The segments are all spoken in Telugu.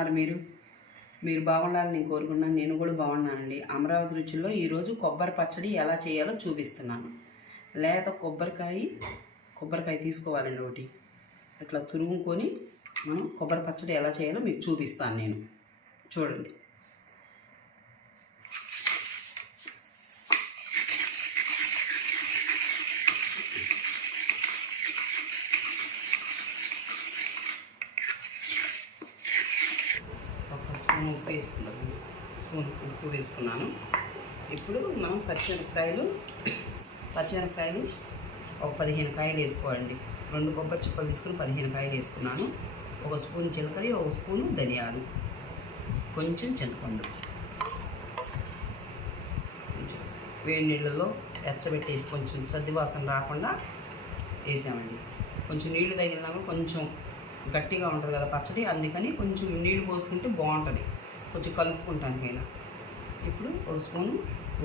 ఉన్నారు మీరు? మీరు బాగుండాలని నేను కోరుకున్నాను నేను కూడా బాగున్నానండి. అమరావతి రుచుల్లో ఈరోజు కొబ్బరి పచ్చడి ఎలా చేయాలో చూపిస్తున్నాను. లేత కొబ్బరికాయ కొబ్బరికాయ తీసుకోవాలండి ఒకటి. ఇట్లా తురుముకొని మనం కొబ్బరి పచ్చడి ఎలా చేయాలో మీకు చూపిస్తాను నేను. చూడండి. ఒక ఉప్పు వేసుకున్నాను. స్పూన్ ఉప్పు వేసుకున్నాను. ఇప్పుడు మనం పచ్చిమిరపకాయలు పచ్చిమిరపకాయలు ఒక పదిహేను కాయలు వేసుకోవాలండి. రెండు కొబ్బరి చిప్పలు తీసుకుని పదిహేను కాయలు వేసుకున్నాను. ఒక స్పూన్ జీలకర్ర ఒక స్పూను ధనియాలు. కొంచెం చింతపండు. కొంచెం వేడి నీళ్ళలో ఎచ్చబెట్టేసి కొంచెం చద్ది వాసన రాకుండా వేసామండి. కొంచెం నీళ్ళు తగిలినాక కొంచెం గట్టిగా ఉంటుంది కదా పచ్చడి అందుకని కొంచెం నీళ్ళు పోసుకుంటే బాగుంటుంది. కొంచెం కలుపుకుంటాను కలుపుకుంటానికైనా ఇప్పుడు ఒక స్పూను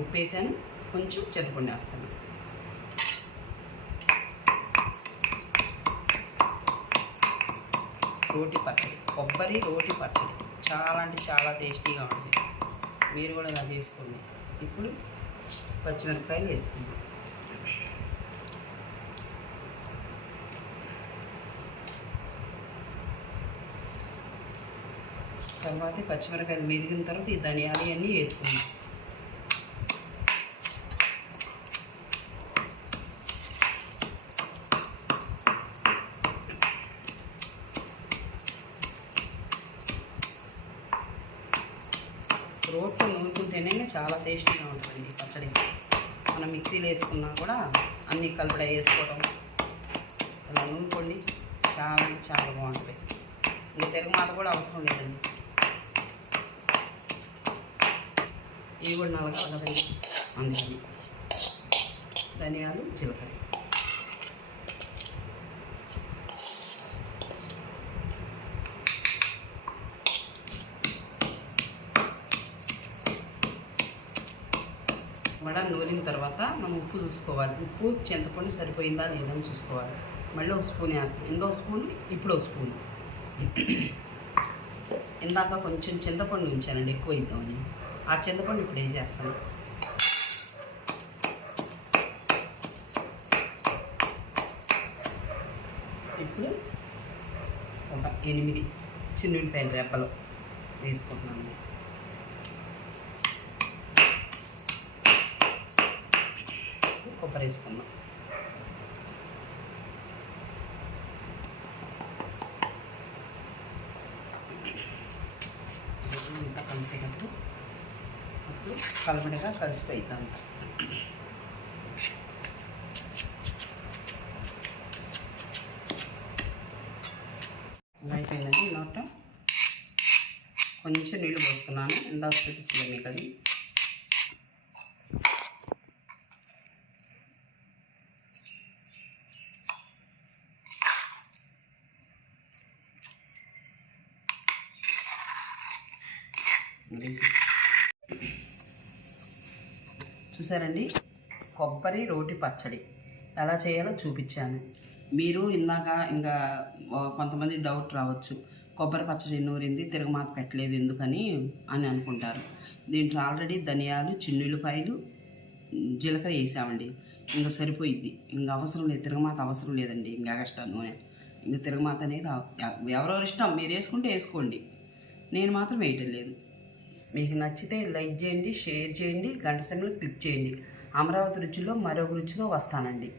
ఉప్పు వేసాను కొంచెం చింతపండు వేస్తాను. రోటి పచ్చడి కొబ్బరి రోటి పచ్చడి. చాలా అంటే చాలా టేస్టీగా ఉంటుంది. మీరు కూడా అలా చేసుకోండి. ఇప్పుడు పచ్చిమిరపకాయలు వేసుకుందాం. తర్వాత పచ్చిమిరపకాయలు మెదిగిన తర్వాత ఈ ధనియాలు అన్నీ వేసుకుందాం. రోట్లో నూరుకుంటేనే చాలా టేస్టీగా ఉంటుందండి పచ్చడి. మనం మిక్సీలో వేసుకున్నా కూడా అన్ని కలపడ వేసుకోవడం. అలా నూనుకోండి చాలా చాలా బాగుంటుంది. ఇంకా తెలుగు మాత కూడా అవసరం లేదండి. ఇవి కూడా నలగాలి కదండి అందుకని ధనియాలు జీలకర్ర. వడ నూరిన తర్వాత మనం ఉప్పు చూసుకోవాలి. ఉప్పు చింతపండు సరిపోయిందా లేదని చూసుకోవాలి. మళ్ళీ ఒక స్పూన్ వేస్తాం. ఇంకో స్పూన్ ఇప్పుడు ఒక స్పూన్. ఇందాక కొంచెం చింతపండు ఉంచానండి ఎక్కువ ఇద్దామని ఆ చింతపండు ఇప్పుడు వేసేస్తాను ఇప్పుడు ఒక ఎనిమిది చిన్నుల్లిపాయల రెప్పలు వేసుకుంటున్నాను కొబ్బరి వేసుకున్నాం కలపడిగా కలబడిగా కలిసిపోయిద్దాం అయిపోయిందండి నోట కొంచెం నీళ్ళు పోసుకున్నాను ఇందాక చూపించలేదు మీకు అది వేసి చూసారండి కొబ్బరి రోటి పచ్చడి. ఎలా చేయాలో చూపించాను. మీరు ఇందాక ఇంకా కొంతమంది డౌట్ రావచ్చు. కొబ్బరి పచ్చడి నూరింది తిరగమాత పెట్టలేదు ఎందుకని అని అనుకుంటారు. దీంట్లో ఆల్రెడీ ధనియాలు చిన్నుల్లిపాయలు జీలకర్ర వేసామండి. ఇంకా సరిపోయిద్ది. ఇంకా అవసరం లేదు. తిరగమాత అవసరం లేదండి. ఇంకా ఎక్స్ట్రా నూనె. ఇంకా తిరగమాత అనేది ఎవరెవరు ఎవరెవరి ఇష్టం? మీరు వేసుకుంటే వేసుకోండి. నేను మాత్రం వేయటం లేదు. మీకు నచ్చితే లైక్ చేయండి షేర్ చేయండి గంట క్లిక్ చేయండి. అమరావతి రుచిలో మరొక రుచిలో వస్తానండి.